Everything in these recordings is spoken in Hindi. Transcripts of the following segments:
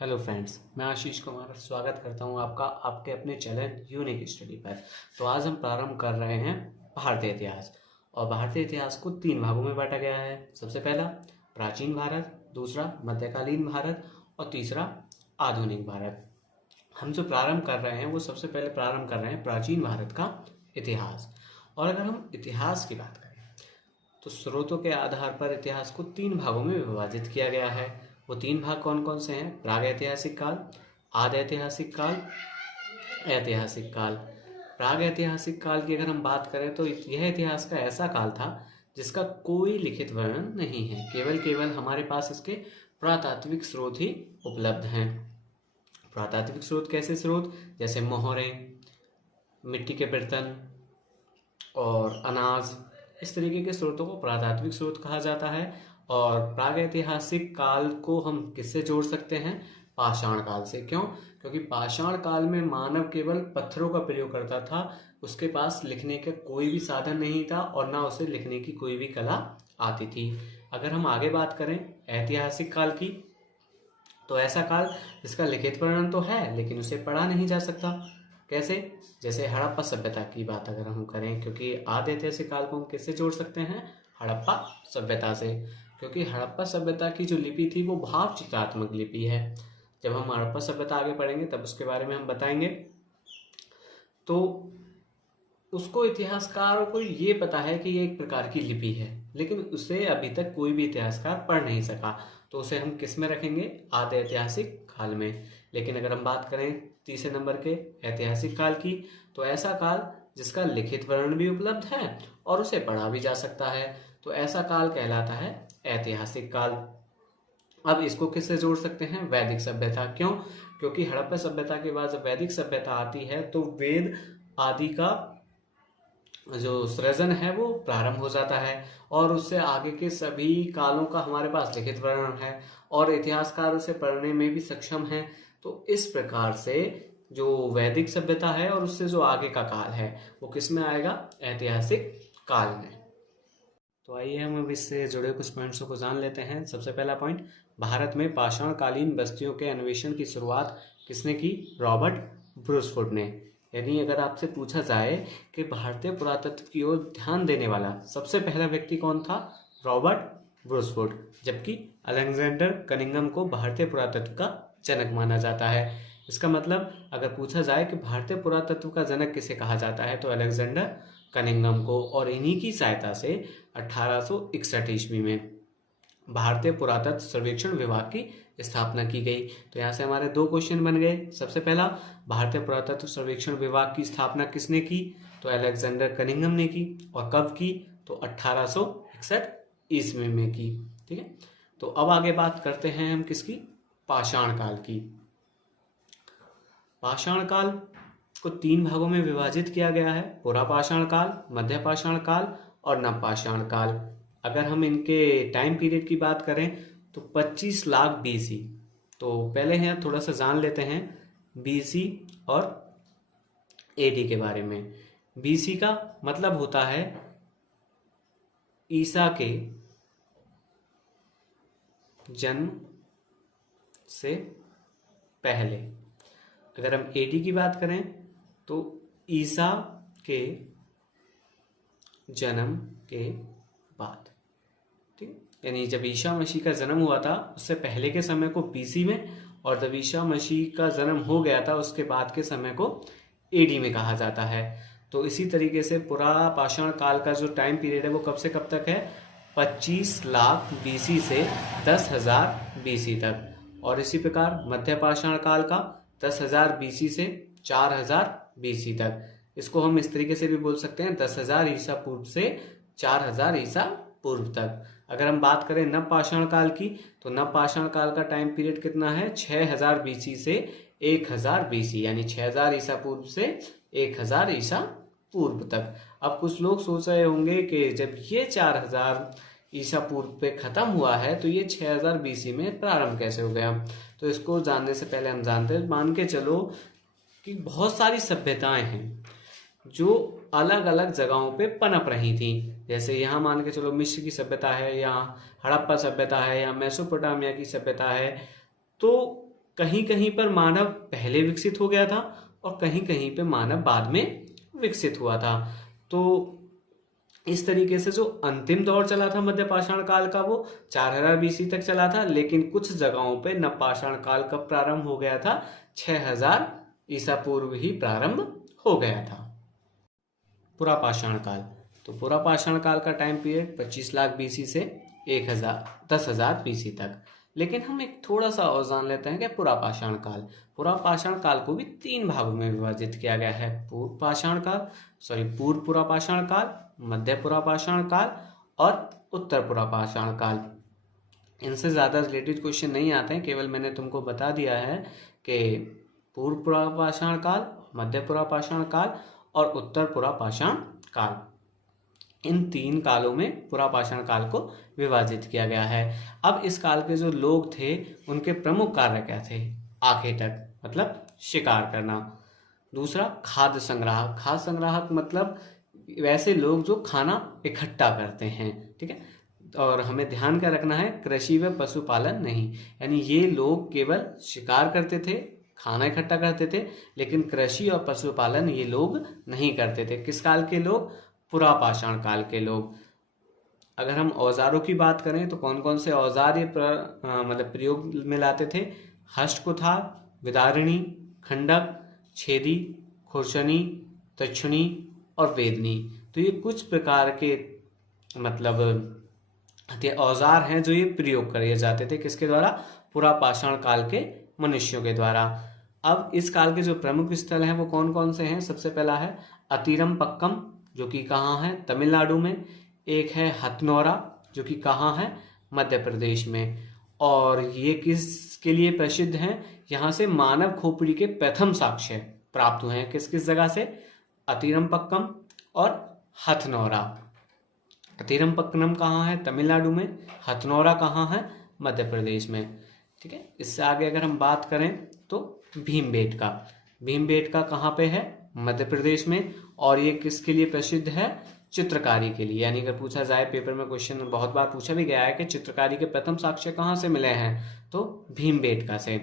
हेलो फ्रेंड्स, मैं आशीष कुमार स्वागत करता हूं आपका आपके अपने चैनल यूनिक स्टडी पर। तो आज हम प्रारंभ कर रहे हैं भारतीय इतिहास। और भारतीय इतिहास को 3 भागों में बांटा गया है। सबसे पहला प्राचीन भारत, दूसरा मध्यकालीन भारत और तीसरा आधुनिक भारत। हम जो प्रारंभ कर रहे हैं वो सबसे पहले प्रारंभ कर रहे हैं प्राचीन भारत का इतिहास। और अगर हम इतिहास की बात करें तो स्रोतों के आधार पर इतिहास को 3 भागों में विभाजित किया गया है। वो 3 भाग कौन कौन से हैं? प्राग ऐतिहासिक काल, आदि ऐतिहासिक काल, ऐतिहासिक काल। प्राग ऐतिहासिक काल की अगर हम बात करें तो यह इतिहास का ऐसा काल था जिसका कोई लिखित वर्णन नहीं है। केवल हमारे पास इसके पुरातात्विक स्रोत ही उपलब्ध हैं। पुरातात्विक स्रोत कैसे स्रोत? जैसे मोहरे, मिट्टी के बर्तन और अनाज, इस तरीके के स्रोतों को पुरातात्विक स्रोत कहा जाता है। और प्रागैतिहासिक काल को हम किससे जोड़ सकते हैं? पाषाण काल से। क्यों? क्योंकि पाषाण काल में मानव केवल पत्थरों का प्रयोग करता था। उसके पास लिखने का कोई भी साधन नहीं था और ना उसे लिखने की कोई भी कला आती थी। अगर हम आगे बात करें ऐतिहासिक काल की, तो ऐसा काल जिसका लिखित वर्णन तो है लेकिन उसे पढ़ा नहीं जा सकता। कैसे? जैसे हड़प्पा सभ्यता की बात अगर हम करें, क्योंकि आदि ऐतिहासिक काल को हम किससे जोड़ सकते हैं? हड़प्पा सभ्यता से। क्योंकि हड़प्पा सभ्यता की जो लिपि थी वो भाव चित्रात्मक लिपि है। जब हम हड़प्पा सभ्यता आगे पढ़ेंगे तब उसके बारे में हम बताएंगे। तो उसको इतिहासकारों को ये पता है कि ये एक प्रकार की लिपि है, लेकिन उसे अभी तक कोई भी इतिहासकार पढ़ नहीं सका। तो उसे हम किस में रखेंगे? आदि ऐतिहासिक काल में। लेकिन अगर हम बात करें तीसरे नंबर के ऐतिहासिक काल की, तो ऐसा काल जिसका लिखित वर्णन भी उपलब्ध है और उसे पढ़ा भी जा सकता है, तो ऐसा काल कहलाता है ऐतिहासिक काल। अब इसको किससे जोड़ सकते हैं? वैदिक सभ्यता। क्यों? क्योंकि हड़प्पा सभ्यता के बाद जब वैदिक सभ्यता आती है तो वेद आदि का जो सृजन है वो प्रारंभ हो जाता है और उससे आगे के सभी कालों का हमारे पास लिखित वर्णन है और इतिहासकार उसे पढ़ने में भी सक्षम हैं। तो इस प्रकार से जो वैदिक सभ्यता है और उससे जो आगे का काल है वो किस में आएगा? ऐतिहासिक काल में। तो आइए हम अब इससे जुड़े कुछ पॉइंट्सों को जान लेते हैं। सबसे पहला पॉइंट, भारत में पाषाणकालीन बस्तियों के अन्वेषण की शुरुआत किसने की? रॉबर्ट ब्रूसफुट ने। यानी अगर आपसे पूछा जाए कि भारतीय पुरातत्व की ओर ध्यान देने वाला सबसे पहला व्यक्ति कौन था? Robert Bruce Foote. जबकि अलेक्जेंडर कनिंघम को भारतीय पुरातत्व का जनक माना जाता है। इसका मतलब अगर पूछा जाए कि भारतीय पुरातत्व का जनक किसे कहा जाता है तो अलेक्जेंडर कनिंघम को। और इन्हीं की सहायता से 1861 ईस्वी में भारतीय पुरातत्व सर्वेक्षण विभाग की स्थापना की गई। तो यहाँ से हमारे 2 क्वेश्चन बन गए। सबसे पहला, भारतीय पुरातत्व सर्वेक्षण विभाग की स्थापना किसने की? तो अलेक्जेंडर कनिंघम ने की। और कब की? तो 1861 ईस्वी में की। ठीक है। तो अब आगे बात करते हैं हम किसकी? पाषाण काल की। पाषाण काल को 3 भागों में विभाजित किया गया है: पुरापाषाण काल, मध्य पाषाण काल और नवपाषाण काल। अगर हम इनके टाइम पीरियड की बात करें तो 25 लाख बीसी। तो पहले हैं थोड़ा सा जान लेते हैं बीसी और एडी के बारे में। बीसी का मतलब होता है ईसा के जन्म से पहले। अगर हम एडी की बात करें तो ईसा के जन्म के बाद। ठीक, यानी जब ईसा मसीह का जन्म हुआ था उससे पहले के समय को बीसी में, और जब ईसा मसीह का जन्म हो गया था उसके बाद के समय को एडी में कहा जाता है। तो इसी तरीके से पुरापाषाण काल का जो टाइम पीरियड है वो कब से कब तक है? 25 लाख बीसी से 10,000 बीसी तक। और इसी प्रकार मध्य पाषाण काल का 10,000 बीसी से 4,000 बीसी तक। इसको हम इस तरीके से भी बोल सकते हैं 10,000 ईसा पूर्व से 4,000 ईसा पूर्व तक। अगर हम बात करें नवपाषाण काल की, तो नवपाषाण काल का टाइम पीरियड कितना है? 6,000 बीसी से 1,000 बीसी, यानी 6,000 ईसा पूर्व से 1,000 ईसा पूर्व तक। अब कुछ लोग सोच रहे होंगे कि जब ये 4,000 ईसा पूर्व पे खत्म हुआ है तो ये 6,000 बीसी में प्रारंभ कैसे हो गया? तो इसको जानने से पहले हम जानते हैं, मान के चलो कि बहुत सारी सभ्यताएं हैं जो अलग अलग जगहों पे पनप रही थी। जैसे यहाँ मान के चलो मिस्र की सभ्यता है, या हड़प्पा सभ्यता है, या मेसोपोटामिया की सभ्यता है। तो कहीं कहीं पर मानव पहले विकसित हो गया था और कहीं कहीं पे मानव बाद में विकसित हुआ था। तो इस तरीके से जो अंतिम दौर चला था मध्य पाषाण काल का वो 4000 बीसी तक चला था, लेकिन कुछ जगहों पे नव पाषाण काल कब प्रारंभ हो गया था? 6000 ईसा पूर्व ही प्रारंभ हो गया था। पुरा पाषाण काल, तो पुरा पाषाण काल का टाइम पीरियड 25 लाख बीसी से 10,000 बीसी तक। लेकिन हम एक थोड़ा सा और जान लेते हैं कि पुरा पाषाण काल, पुरा पाषाण काल को भी 3 भागों में विभाजित किया गया है। पूर्व पुरा पाषाण काल, मध्य पुरा पाषाण काल और उत्तर पुरा पाषाण काल। इनसे ज़्यादा रिलेटेड क्वेश्चन नहीं आते हैं, केवल मैंने तुमको बता दिया है कि पूर्व पुरा पाषाण काल, मध्य पुरा पाषाण काल और उत्तर पुरा पाषाण काल, इन 3 कालों में पुरा पाषाण काल को विभाजित किया गया है। अब इस काल के जो लोग थे उनके प्रमुख कार्य क्या थे? आखेटक मतलब शिकार करना। दूसरा खाद्य संग्राहक, खाद्य संग्राहक मतलब वैसे लोग जो खाना इकट्ठा करते हैं, ठीक है। और हमें ध्यान क्या रखना है, कृषि व पशुपालन नहीं, यानी ये लोग केवल शिकार करते थे, खाना इकट्ठा करते थे, लेकिन कृषि और पशुपालन ये लोग नहीं करते थे। किस काल के लोग? पुरा पाषाण काल के लोग। अगर हम औजारों की बात करें तो कौन कौन से औजार ये मतलब प्रयोग में लाते थे? हष्टकुठार, विदारिणी, खंडक, छेदी, खुरशनी, तक्षुणी और वेदनी। तो ये कुछ प्रकार के मतलब औजार हैं जो ये प्रयोग करे जाते थे। किसके द्वारा? पुरा पाषाण काल के मनुष्यों के द्वारा। अब इस काल के जो प्रमुख स्थल हैं वो कौन कौन से हैं? सबसे पहला है अतिरम पक्कम, जो कि कहाँ है? तमिलनाडु में। एक है हथनौरा, जो कि कहाँ है? मध्य प्रदेश में। और ये किसके लिए प्रसिद्ध हैं? यहाँ से मानव खोपड़ी के प्रथम साक्ष्य प्राप्त हुए हैं। किस किस जगह से? अतिरम पक्कम और हथनौरा। अतिरम पक्कम कहाँ है? तमिलनाडु में। हथनौरा कहाँ है? मध्य प्रदेश में, ठीक है। इससे आगे अगर हम बात करें तो भीमबेटका, भीमबेटका कहाँ पे है? मध्य प्रदेश में। और ये किसके लिए प्रसिद्ध है? चित्रकारी के लिए। यानी अगर पूछा जाए, पेपर में क्वेश्चन बहुत बार पूछा भी गया है कि चित्रकारी के प्रथम साक्ष्य कहाँ से मिले हैं, तो भीमबेटका से।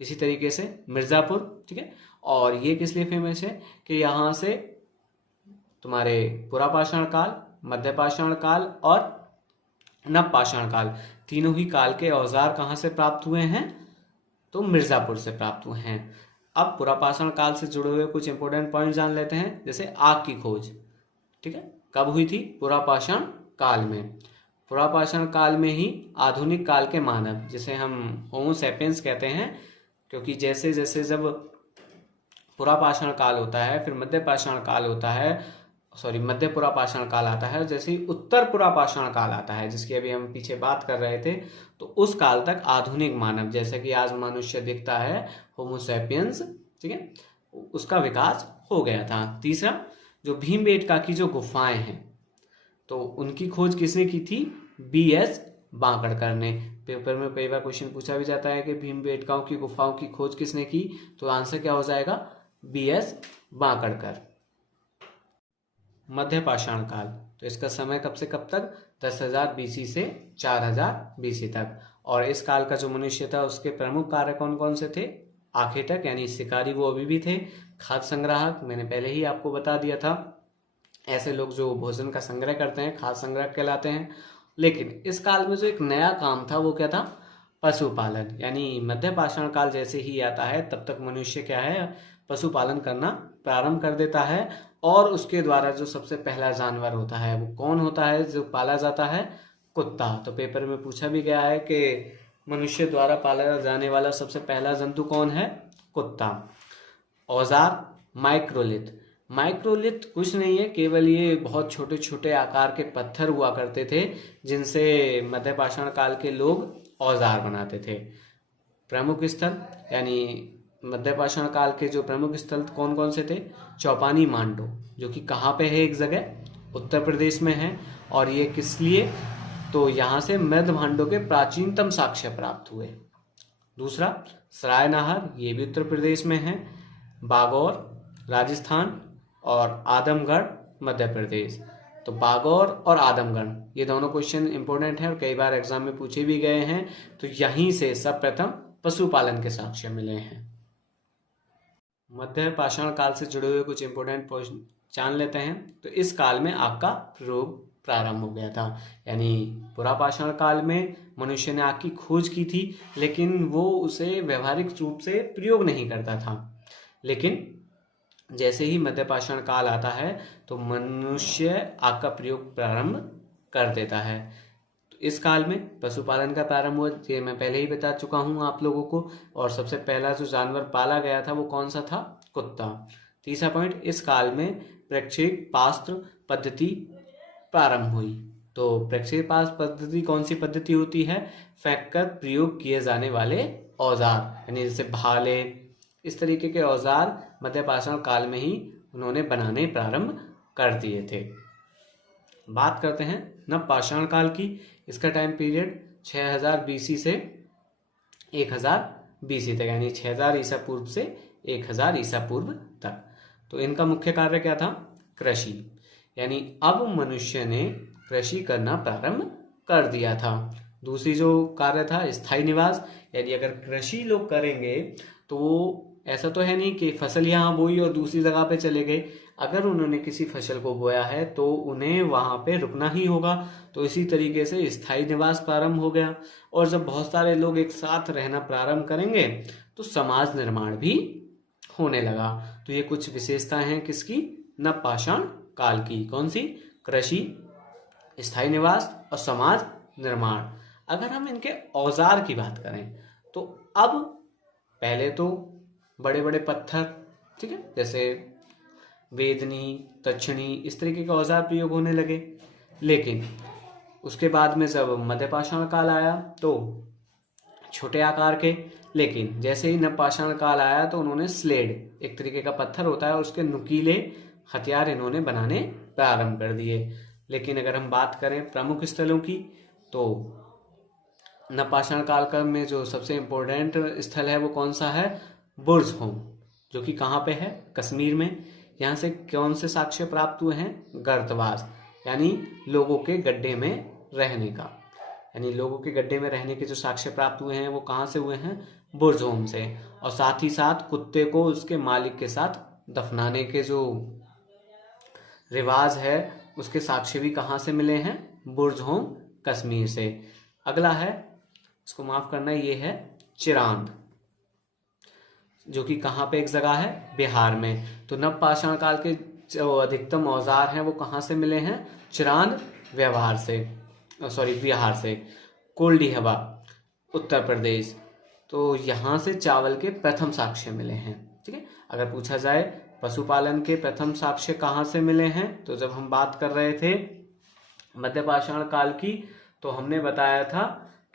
इसी तरीके से मिर्जापुर, ठीक है। और ये किस लिए फेमस है कि यहाँ से तुम्हारे पुरा पाषाण काल, मध्य पाषाण काल और नव पाषाण काल, तीनों ही काल के औजार कहाँ से प्राप्त हुए हैं? तो मिर्जापुर से प्राप्त हुए हैं। अब पुरा पाषाण काल से जुड़े हुए कुछ इंपॉर्टेंट पॉइंट जान लेते हैं, जैसे आग की खोज, ठीक है, कब हुई थी? पुरा पाषाण काल में। पुरा पाषाण काल में ही आधुनिक काल के मानव, जिसे हम होमो सैपियंस कहते हैं, क्योंकि जैसे जैसे जब पुरा पाषाण काल होता है, फिर मध्य पाषाण काल होता है, मध्य पुरा पाषाण काल आता है, जैसे ही उत्तर पुरा पाषाण काल आता है, जिसकी अभी हम पीछे बात कर रहे थे, तो उस काल तक आधुनिक मानव, जैसे कि आज मनुष्य दिखता है, होमो सैपियंस, ठीक है, उसका विकास हो गया था। तीसरा, जो भीमबेटका की जो गुफाएं हैं, तो उनकी खोज किसने की थी? BS बांकड़कर ने। पेपर में कई बार क्वेश्चन पूछा भी जाता है कि भीमबेटकाओं की गुफाओं की खोज किसने की, तो आंसर क्या हो जाएगा? BS बांकड़कर। मध्य पाषाण काल, तो इसका समय कब से कब तक? 10,000 BC से 4000 BC तक। और इस काल का जो मनुष्य था उसके प्रमुख कार्य कौन कौन से थे? आखेटक यानी शिकारी वो अभी भी थे। खाद्य संग्राहक मैंने पहले ही आपको बता दिया था, ऐसे लोग जो भोजन का संग्रह करते हैं खाद्य संग्राहक कहलाते हैं। लेकिन इस काल में जो एक नया काम था वो क्या था? पशुपालन। यानी मध्य पाषाण काल जैसे ही आता है तब तक मनुष्य क्या है? पशुपालन करना प्रारंभ कर देता है। और उसके द्वारा जो सबसे पहला जानवर होता है वो कौन होता है जो पाला जाता है? कुत्ता। तो पेपर में पूछा भी गया है कि मनुष्य द्वारा पाला जाने वाला सबसे पहला जंतु कौन है? कुत्ता। औजार माइक्रोलिथ। माइक्रोलिथ कुछ नहीं है, केवल ये बहुत छोटे छोटे आकार के पत्थर हुआ करते थे जिनसे मध्य पाषाण काल के लोग औजार बनाते थे। प्रमुख स्थल यानी मध्य पाषाण काल के जो प्रमुख स्थल कौन कौन से थे? चौपानी मांडो, जो कि कहाँ पे है? एक जगह उत्तर प्रदेश में है। और ये किस लिए? तो यहाँ से मृद भांडों के प्राचीनतम साक्ष्य प्राप्त हुए। दूसरा, सरायनाहर, ये भी उत्तर प्रदेश में है। बागौर राजस्थान और आदमगढ़ मध्य प्रदेश। तो बागौर और आदमगढ़ ये दोनों क्वेश्चन इंपॉर्टेंट हैं और कई बार एग्जाम में पूछे भी गए हैं। तो यहीं से सर्वप्रथम पशुपालन के साक्ष्य मिले हैं। मध्य पाषाण काल से जुड़े हुए कुछ इंपोर्टेंट प्रश्न जान लेते हैं। तो इस काल में आग का प्रयोग प्रारंभ हो गया था, यानी पुरापाषाण काल में मनुष्य ने आग की खोज की थी, लेकिन वो उसे व्यवहारिक रूप से प्रयोग नहीं करता था। लेकिन जैसे ही मध्य पाषाण काल आता है तो मनुष्य आग का प्रयोग प्रारंभ कर देता है। तो इस काल में पशुपालन का प्रारंभ हुआ, ये मैं पहले ही बता चुका हूँ आप लोगों को। और सबसे पहला जो जानवर पाला गया था वो कौन सा था? कुत्ता। तीसरा पॉइंट, इस काल में प्रेक्षेप पास्त्र पद्धति प्रारंभ हुई। तो प्रेक्षेप पास्त्र पद्धति कौन सी पद्धति होती है? फेंक कर प्रयोग किए जाने वाले औजार, यानी जैसे भाले, इस तरीके के औजार मध्य पाषाण काल में ही उन्होंने बनाने प्रारंभ कर दिए थे। बात करते हैं नव पाषाण काल की। इसका टाइम पीरियड 6000 बीसी से 1000 बीसी तक, यानी 6000 ईसा पूर्व से 1000 ईसा पूर्व तक। तो इनका मुख्य कार्य क्या था? कृषि, यानी अब मनुष्य ने कृषि करना प्रारंभ कर दिया था। दूसरी जो कार्य था स्थायी निवास, यानी अगर कृषि लोग करेंगे तो वो ऐसा तो है नहीं कि फसल यहाँ बोई और दूसरी जगह पे चले गए। अगर उन्होंने किसी फसल को बोया है तो उन्हें वहां पे रुकना ही होगा। तो इसी तरीके से स्थायी निवास प्रारंभ हो गया। और जब बहुत सारे लोग एक साथ रहना प्रारंभ करेंगे तो समाज निर्माण भी होने लगा। तो ये कुछ विशेषताएं हैं किसकी? नव पाषाण काल की। कौन सी? कृषि, स्थायी निवास और समाज निर्माण। अगर हम इनके औजार की बात करें तो अब पहले तो बड़े बड़े पत्थर, ठीक है, जैसे वेदनी, तक्षणी, इस तरीके के औजार प्रयोग होने लगे। लेकिन उसके बाद में जब मध्य पाषाण काल आया तो छोटे आकार के। लेकिन जैसे ही नव पाषाण काल आया तो उन्होंने स्लेड, एक तरीके का पत्थर होता है, और उसके नुकीले हथियार इन्होंने बनाने प्रारंभ कर दिए। लेकिन अगर हम बात करें प्रमुख स्थलों की तो नव पाषाण काल का में जो सबसे इम्पोर्टेंट स्थल है वो कौन सा है? बुर्ज होम, जो कि कहाँ पे है? कश्मीर में। यहाँ से कौन से साक्ष्य प्राप्त हुए हैं? गर्तवास, यानी लोगों के गड्ढे में रहने का, यानी लोगों के गड्ढे में रहने के जो साक्ष्य प्राप्त हुए हैं वो कहाँ से हुए हैं? बुर्ज होम से। और साथ ही साथ कुत्ते को उसके मालिक के साथ दफनाने के जो रिवाज है उसके साक्ष्य भी कहाँ से मिले हैं? बुर्ज होम, कश्मीर से। अगला है, इसको माफ करना, ये है चिरांद, जो कि कहाँ पे एक जगह है? बिहार में। तो नव पाषाण काल के जो अधिकतम औजार हैं वो कहाँ से मिले हैं? चिरांद बिहार से। कोल्डी हवा, उत्तर प्रदेश। तो यहाँ से चावल के प्रथम साक्ष्य मिले हैं। ठीक है, अगर पूछा जाए पशुपालन के प्रथम साक्ष्य कहाँ से मिले हैं, तो जब हम बात कर रहे थे मध्य पाषाण काल की तो हमने बताया था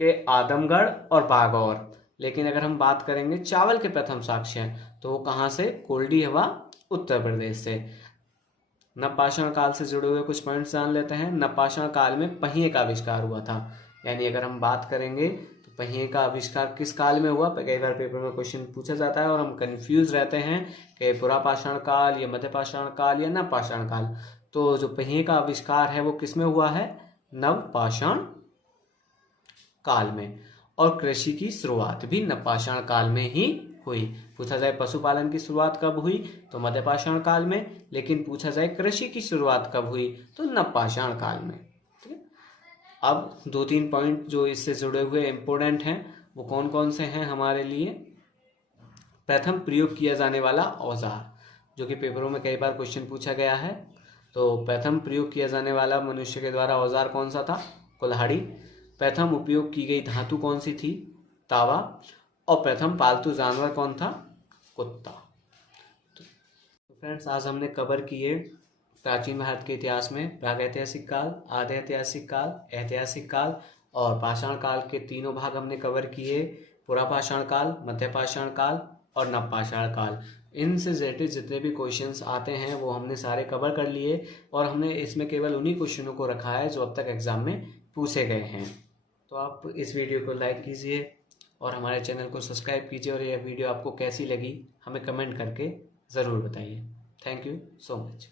कि आदमगढ़ और बागौर। लेकिन अगर हम बात करेंगे चावल के प्रथम साक्ष्य तो वो कहाँ से? कोल्डी हवा, उत्तर प्रदेश से। नव पाषाण काल से जुड़े हुए कुछ पॉइंट्स जान लेते हैं। नव पाषाण काल में पहिए का आविष्कार हुआ था, यानी अगर हम बात करेंगे तो पहिए का आविष्कार किस काल में हुआ? कई बार पेपर में क्वेश्चन पूछा जाता है और हम कंफ्यूज रहते हैं कि पुरा पाषाण काल या मध्य पाषाण काल या नव पाषाण काल। तो जो पहिए का आविष्कार है वो किस में हुआ है? नव पाषाण काल में। और कृषि की शुरुआत भी नव पाषाण काल में ही हुई। पूछा जाए पशुपालन की शुरुआत कब हुई तो मध्य पाषाण काल में, लेकिन पूछा जाए कृषि की शुरुआत कब हुई तो नव पाषाण काल में। ठीक है, अब 2-3 पॉइंट जो इससे जुड़े हुए इंपोर्टेंट हैं वो कौन कौन से हैं हमारे लिए? प्रथम प्रयोग किया जाने वाला औजार, जो कि पेपरों में कई बार क्वेश्चन पूछा गया है। तो प्रथम प्रयोग किया जाने वाला मनुष्य के द्वारा औजार कौन सा था? कुल्हाड़ी। प्रथम उपयोग की गई धातु कौन सी थी? तावा। और प्रथम पालतू जानवर कौन था? कुत्ता। तो फ्रेंड्स, आज हमने कवर किए प्राचीन भारत के इतिहास में प्रागैतिहासिक काल, आधे ऐतिहासिक काल, ऐतिहासिक काल और पाषाण काल के तीनों भाग हमने कवर किए। पुरा पाषाण काल, मध्य पाषाण काल और नव पाषाण काल। इनसे रिलेटेड जितने भी क्वेश्चंस आते हैं वो हमने सारे कवर कर लिए और हमने इसमें केवल उन्हीं क्वेश्चनों को रखा है जो अब तक एग्जाम में पूछे गए हैं। तो आप इस वीडियो को लाइक कीजिए और हमारे चैनल को सब्सक्राइब कीजिए, और यह वीडियो आपको कैसी लगी हमें कमेंट करके ज़रूर बताइए। Thank you so much.